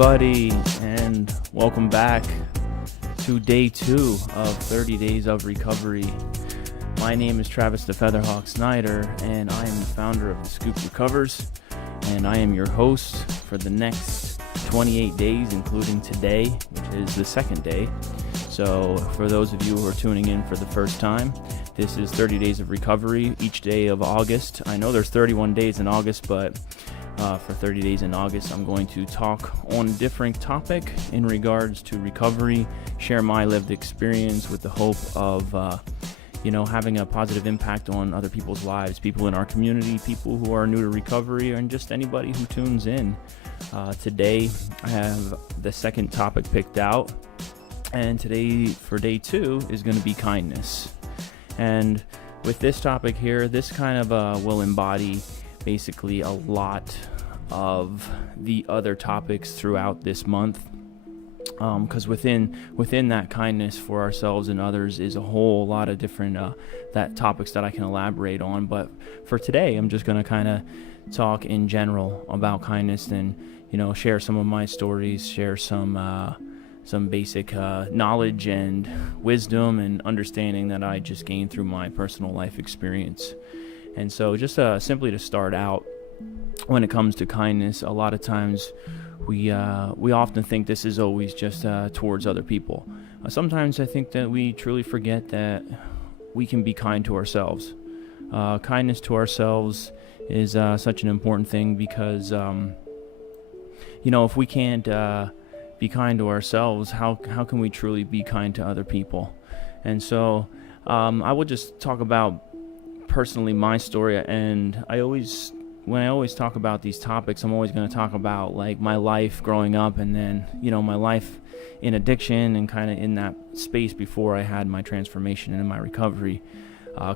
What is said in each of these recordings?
everybody, and welcome back to day 2 of 30 Days of Recovery. My name is Travis the Featherhawk Snyder, and I am the founder of The Scoop Recovers, and I am your host for the next 28 days, including today, which is the second day. So for those of you who are tuning in for the first time, this is 30 Days of Recovery, each day of August. I know there's 31 days in August, but for 30 days in August, I'm going to talk on a different topic in regards to recovery, share my lived experience with the hope of, having a positive impact on other people's lives, people in our community, people who are new to recovery, and just anybody who tunes in. Today, I have the second topic picked out, and today for day 2 is going to be kindness. And with this topic here, this kind of will embody basically a lot of the other topics throughout this month, because within that kindness for ourselves and others is a whole lot of different that topics that I can elaborate on. But for today, I'm just going to kind of talk in general about kindness and share some of my stories, share some basic knowledge and wisdom and understanding that I just gained through my personal life experience. And so just simply to start out, when it comes to kindness, a lot of times we often think this is always just towards other people. Sometimes I think that we truly forget that we can be kind to ourselves. Kindness to ourselves is such an important thing because, if we can't be kind to ourselves, how can we truly be kind to other people? And so I will just talk about personally my story, and when I always talk about these topics, I'm always going to talk about like my life growing up, and then my life in addiction and kind of in that space before I had my transformation and in my recovery.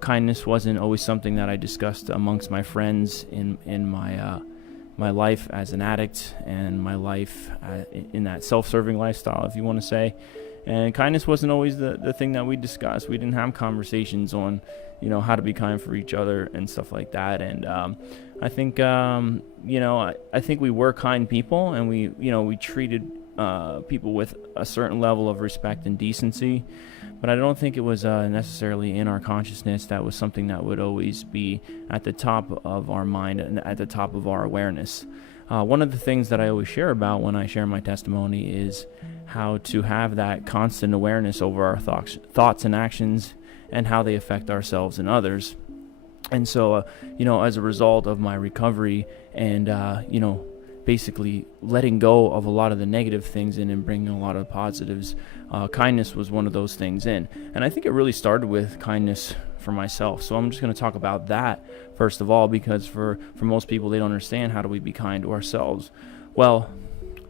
Kindness wasn't always something that I discussed amongst my friends in my life as an addict and my life in that self-serving lifestyle, if you want to say. And kindness wasn't always the thing that we discussed. We didn't have conversations on, how to be kind for each other and stuff like that. And I think, I think we were kind people, and we treated people with a certain level of respect and decency. But I don't think it was necessarily in our consciousness that was something that would always be at the top of our mind and at the top of our awareness. One of the things that I always share about when I share my testimony is how to have that constant awareness over our thoughts and actions and how they affect ourselves and others. And so, as a result of my recovery and, basically letting go of a lot of the negative things in and bringing a lot of positives, kindness was one of those things in. And I think it really started with kindness for myself. So I'm just going to talk about that first of all, because for most people, they don't understand how do we be kind to ourselves. Well,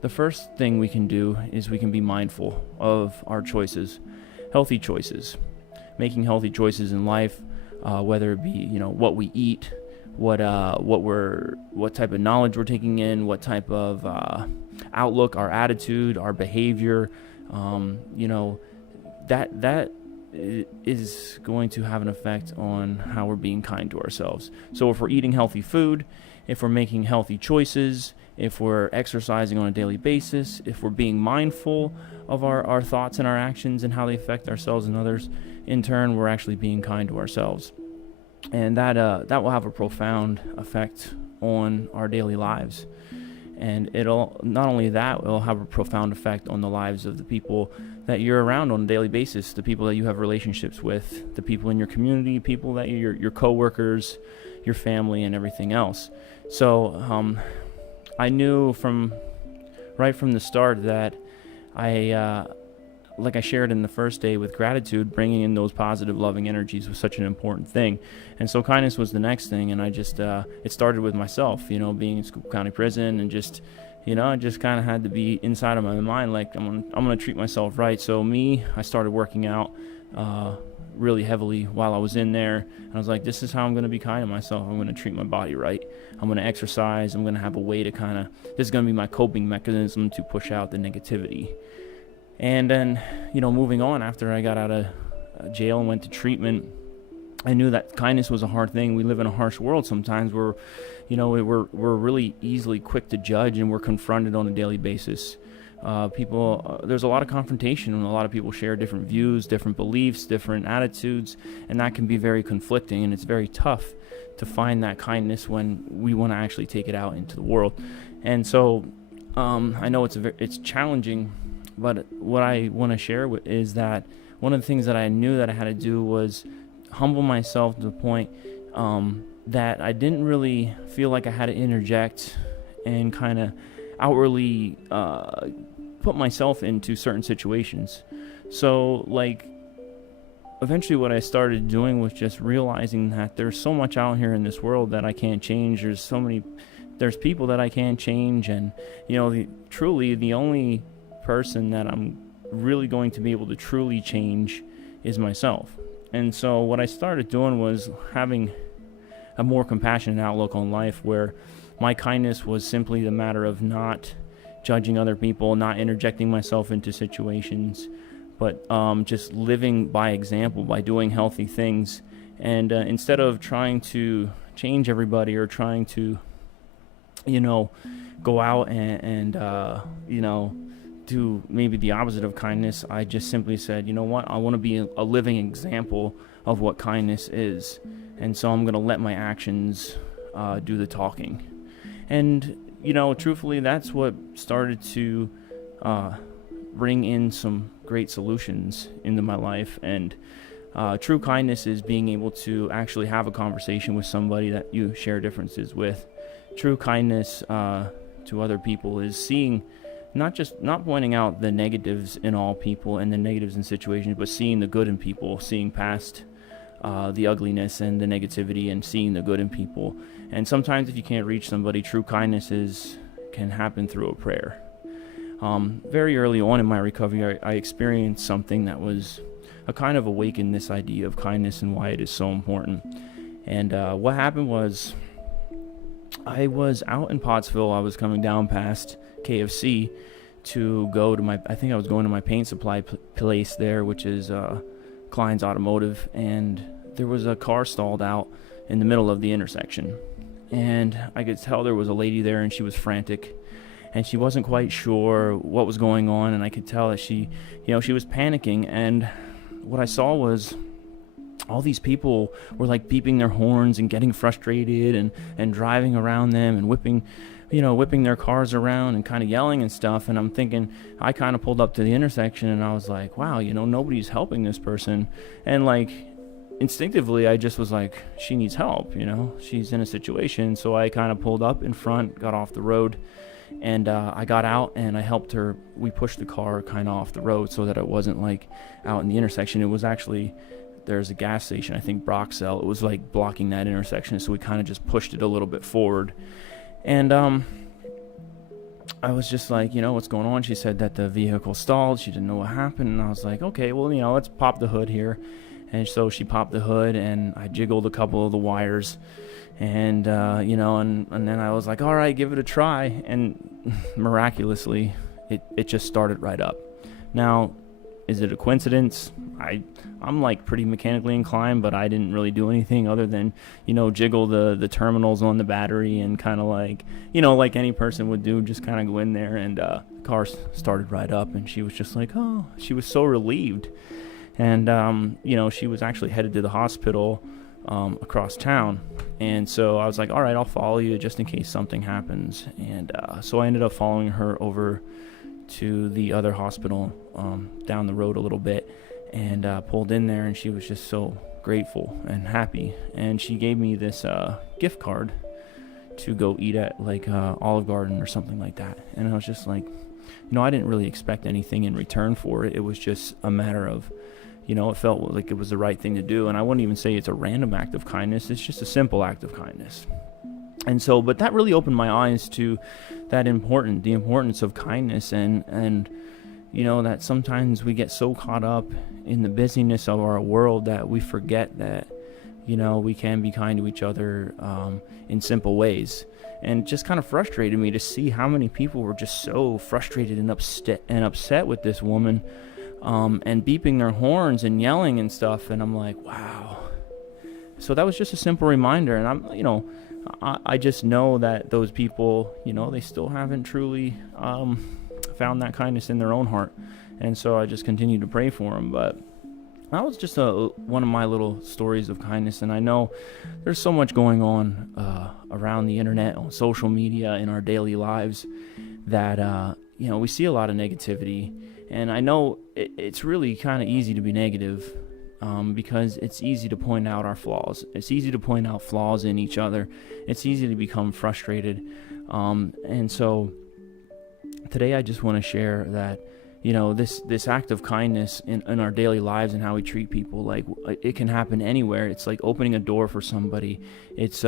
the first thing we can do is we can be mindful of our choices, healthy choices, making healthy choices in life, whether it be, what we eat, what type of knowledge we're taking in, what type of outlook, our attitude, our behavior, that is going to have an effect on how we're being kind to ourselves. So if we're eating healthy food, if we're making healthy choices, if we're exercising on a daily basis, if we're being mindful of our thoughts and our actions and how they affect ourselves and others, in turn, we're actually being kind to ourselves. And that will have a profound effect on our daily lives. And not only that, it'll have a profound effect on the lives of the people that you're around on a daily basis, the people that you have relationships with, the people in your community, people that your coworkers, your family, and everything else. So I knew right from the start that like I shared in the first day with gratitude, bringing in those positive, loving energies was such an important thing. And so kindness was the next thing. And I just, it started with myself, being in Scoop County Prison, and just, I just kind of had to be inside of my mind, like I'm going to treat myself right. So I started working out really heavily while I was in there. And I was like, this is how I'm going to be kind to myself. I'm going to treat my body right. I'm going to exercise. I'm going to have a way to this is going to be my coping mechanism to push out the negativity. And then, moving on, after I got out of jail and went to treatment, I knew that kindness was a hard thing. We live in a harsh world sometimes where, we're really easily quick to judge, and we're confronted on a daily basis. There's a lot of confrontation, and a lot of people share different views, different beliefs, different attitudes, and that can be very conflicting, and it's very tough to find that kindness when we want to actually take it out into the world. And so I know it's challenging, but what I want to share is that one of the things that I knew that I had to do was humble myself to the point that I didn't really feel like I had to interject and kind of outwardly put myself into certain situations. So, like, eventually what I started doing was just realizing that there's so much out here in this world that I can't change. There's people that I can't change, and, you know, truly the only person that I'm really going to be able to truly change is myself. And so what I started doing was having a more compassionate outlook on life, where my kindness was simply the matter of not judging other people, not interjecting myself into situations, but just living by example, by doing healthy things. And instead of trying to change everybody or trying to, go out and do maybe the opposite of kindness, I just simply said, you know what, I want to be a living example of what kindness is. And so I'm going to let my actions do the talking. And, truthfully, that's what started to bring in some great solutions into my life. And true kindness is being able to actually have a conversation with somebody that you share differences with. True kindness to other people is seeing, not pointing out the negatives in all people and the negatives in situations, but seeing the good in people, seeing past the ugliness and the negativity, and seeing the good in people. And sometimes if you can't reach somebody, true kindness can happen through a prayer. Very early on in my recovery, I experienced something that was a kind of awakened this idea of kindness and why it is so important. And what happened was, I was out in Pottsville. I was coming down past KFC to go to I think I was going to my paint supply place there, which is Klein's Automotive, and there was a car stalled out in the middle of the intersection, and I could tell there was a lady there, and she was frantic, and she wasn't quite sure what was going on, and I could tell that she was panicking. And what I saw was all these people were like beeping their horns and getting frustrated and driving around them and whipping their cars around and kind of yelling and stuff. And I'm thinking, I kind of pulled up to the intersection and I was like, wow, nobody's helping this person. And like instinctively, I just was like, she needs help, she's in a situation. So I kind of pulled up in front, got off the road, and I got out and I helped her. We pushed the car kind of off the road so that it wasn't like out in the intersection. It was actually, there's a gas station, I think Broxell. It was like blocking that intersection, so we kind of just pushed it a little bit forward. And I was just like, what's going on? She said that the vehicle stalled. She didn't know what happened. And I was like, okay, well, let's pop the hood here. And so she popped the hood, and I jiggled a couple of the wires. And, and then I was like, all right, give it a try. And miraculously, it just started right up. Now, is it a coincidence? I'm like pretty mechanically inclined, but I didn't really do anything other than, jiggle the terminals on the battery and kind of like, like any person would do, just kind of go in there, and the car started right up, and she was just like, oh, she was so relieved. And, she was actually headed to the hospital across town. And so I was like, all right, I'll follow you just in case something happens. And so I ended up following her over to the other hospital down the road a little bit, and pulled in there, and she was just so grateful and happy. And she gave me this gift card to go eat at like Olive Garden or something like that. And I was just like, I didn't really expect anything in return for it. It was just a matter of, it felt like it was the right thing to do. And I wouldn't even say it's a random act of kindness. It's just a simple act of kindness. And so, but that really opened my eyes to the importance of kindness, and that sometimes we get so caught up in the busyness of our world that we forget that, we can be kind to each other in simple ways. And it just kind of frustrated me to see how many people were just so frustrated and upset with this woman, and beeping their horns and yelling and stuff. And I'm like, wow. So that was just a simple reminder. And I just know that those people, they still haven't truly found that kindness in their own heart. And so I just continue to pray for them. But that was just one of my little stories of kindness. And I know there's so much going on around the internet, on social media, in our daily lives that, we see a lot of negativity. And I know it's really kind of easy to be negative because it's easy to point out our flaws. It's easy to point out flaws in each other. It's easy to become frustrated. And so today I just want to share that, this act of kindness in our daily lives and how we treat people, like it can happen anywhere. It's like opening a door for somebody. It's,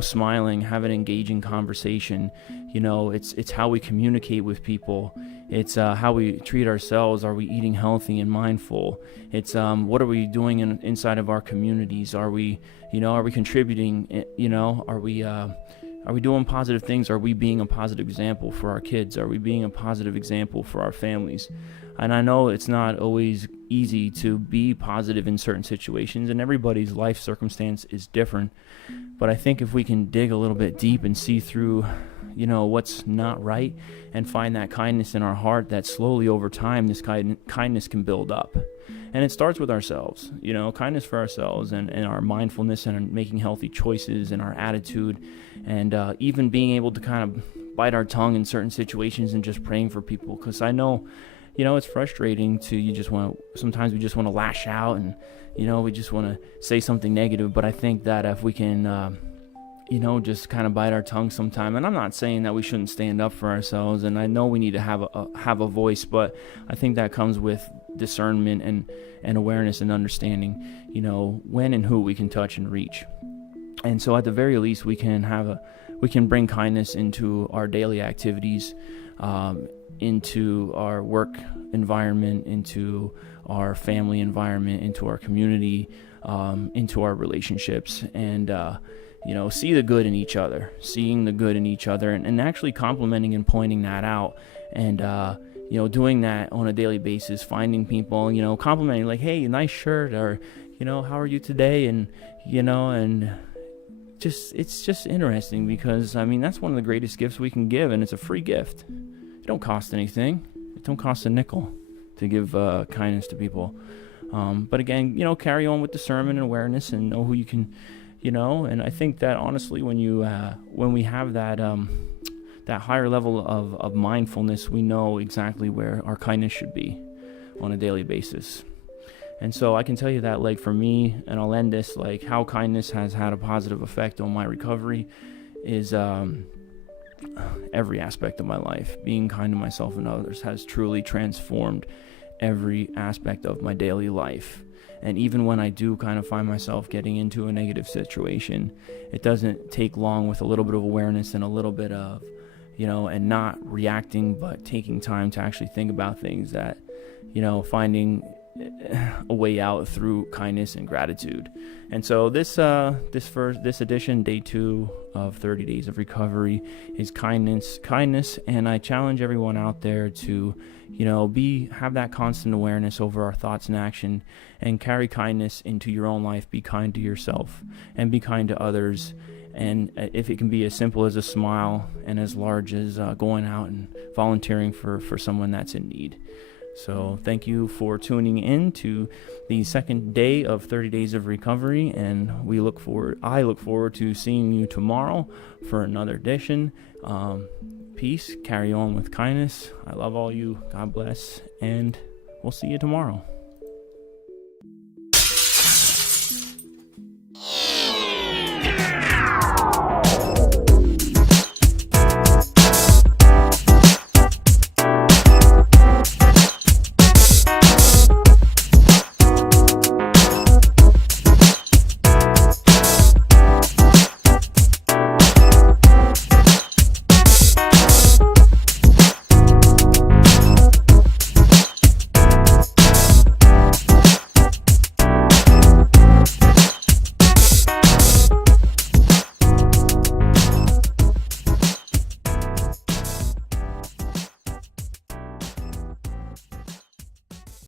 smiling, have an engaging conversation. It's how we communicate with people. It's how we treat ourselves. Are we eating healthy and mindful? It's what are we doing inside of our communities? Are we contributing? Are we doing positive things? Are we being a positive example for our kids? Are we being a positive example for our families? And I know it's not always easy to be positive in certain situations, and everybody's life circumstance is different. But I think if we can dig a little bit deep and see through, what's not right, and find that kindness in our heart, that slowly over time, this kindness can build up. And it starts with ourselves, kindness for ourselves and our mindfulness and making healthy choices and our attitude, and even being able to kind of bite our tongue in certain situations and just praying for people. Because I know, it's frustrating sometimes we just want to lash out and, we just want to say something negative. But I think that if we can, just kind of bite our tongue sometime. And I'm not saying that we shouldn't stand up for ourselves, and I know we need to have a voice, but I think that comes with discernment and awareness and understanding, when and who we can touch and reach. And so at the very least, we can bring kindness into our daily activities, into our work environment, into our family environment, into our community, into our relationships, and see the good in each other, and actually complimenting and pointing that out, and doing that on a daily basis, finding people, complimenting, like, hey, nice shirt, or how are you today, and it's just interesting, because that's one of the greatest gifts we can give, and it's a free gift. It don't cost anything. It don't cost a nickel to give kindness to people. But again, carry on with discernment and awareness, and know who you can. And I think that honestly, when we have that higher level of mindfulness, we know exactly where our kindness should be on a daily basis. And so I can tell you that, like, for me, and I'll end this, like, how kindness has had a positive effect on my recovery is every aspect of my life. Being kind to myself and others has truly transformed every aspect of my daily life. And even when I do kind of find myself getting into a negative situation, it doesn't take long with a little bit of awareness and a little bit of, and not reacting, but taking time to actually think about things, that, finding a way out through kindness and gratitude. And so this edition, day 2 of 30 Days of Recovery, is kindness, and I challenge everyone out there to, have that constant awareness over our thoughts and action, and carry kindness into your own life. Be kind to yourself and be kind to others. And if it can be as simple as a smile, and as large as going out and volunteering for someone that's in need. So thank you for tuning in to the second day of 30 Days of Recovery, and I look forward to seeing you tomorrow for another edition. Peace, carry on with kindness. I love all you. God bless, and we'll see you tomorrow.